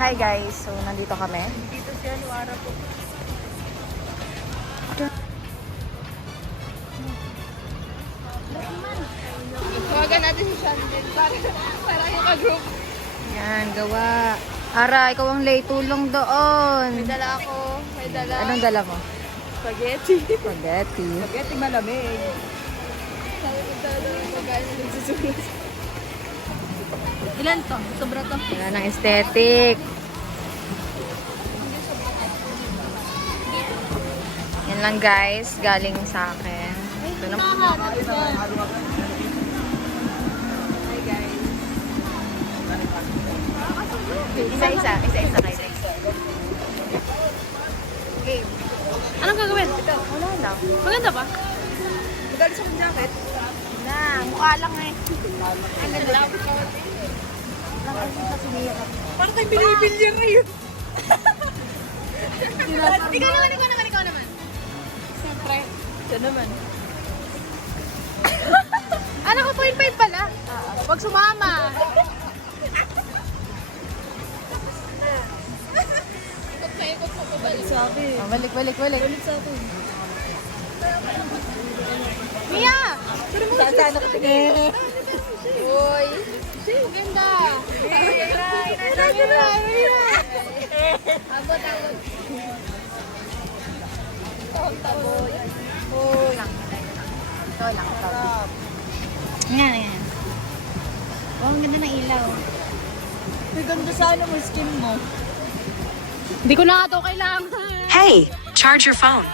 Hi guys, so nandito kami. Dito siya, Nuara po. Tawagan natin si Shandin para yung ka-group. Yan, gawa. Ara, ikaw ang late. Tulong doon. May dala ako. May dala. Anong dala mo? Spaghetti. Spaghetti. Spaghetti malamig. Sabi ko talaga magaling na nagsusulat. Ilan to? Sobra to? Yan ang aesthetic. Yan lang guys, galing sa akin. Ito na. Hi guys. Isa-isa kayo. Okay. Anong gagawin? Ito. Wala lang. Maganda ba? Maganda sa jacket. Na, mukha lang eh. Ang ganda. Lang kasi sa sinira. Parang tayo binibilya ngayon. Ikaw naman. Siyempre. Siya naman. Ano ko, 0.5 pala? Huwag sumama. Pagpaikot mo pabalik sa akin. Oh, balik. Balik sa akin. Mia! Saan nakatingin? Uy! Maganda! Abot. Taboy. Uy. Ito lang. Yan. Oh, ang ganda ng ilaw. May ganda sana mo skin mo. Hindi ko na ito kailangan. Hey, charge your phone.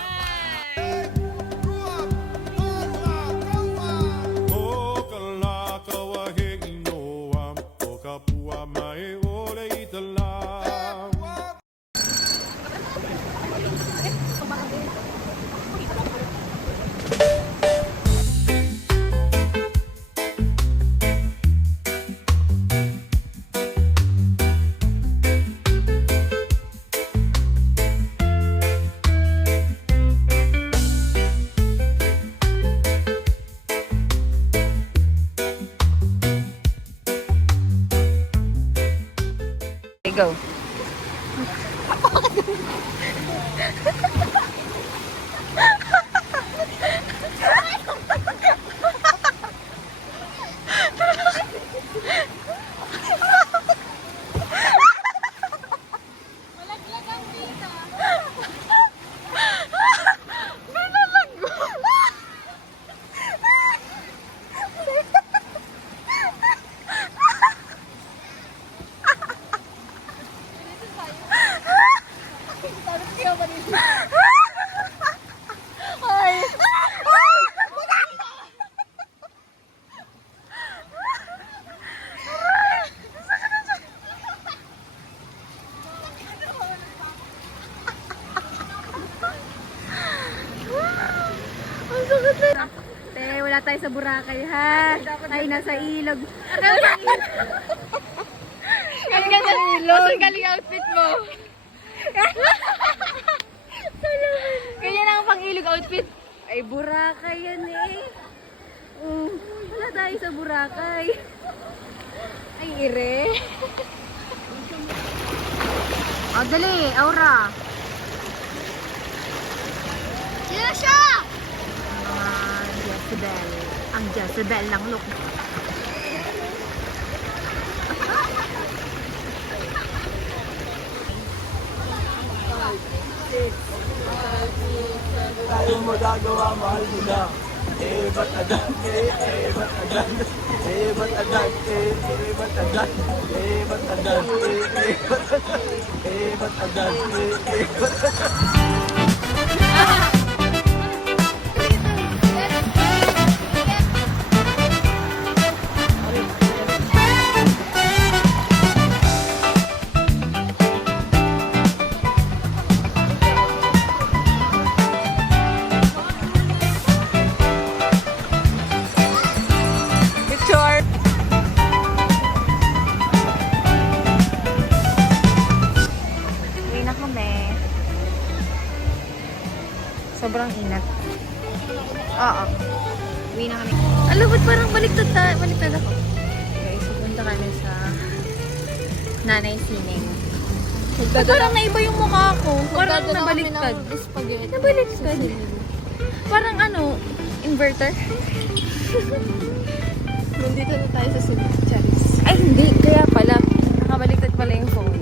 Go. Wala tayo sa Boracay ha. Tayo nasa ilog. Galing ka sa ilog. Ang galing outfit mo. Ganyan ang pang-ilog outfit. Ay, Boracay yan eh. Wala tayo sa Boracay. Ay, ire. Dali, Aura. Sino siya? Jezebel. Ang Jezebel ng look. Tayo magagawa, mahal mo na. Ba't agad? Ba't agad? Ba't agad? Ba't agad? Ba't agad? Ba't agad? Ba't agad? Sobrang inat. Oo. Uwi na kami. Alam, ba't parang baliktad ako? Guys, pupunta kami sa Nanay Sining. Parang naiba yung mukha ko. Parang Magdadala kami nabaliktad. ng spaghetti. Nabaliktad. Parang ano, inverter? Nandito na tayo sa Cebu. Charis. Ay, hindi. Kaya pala. Nakabaliktad pala yung phone.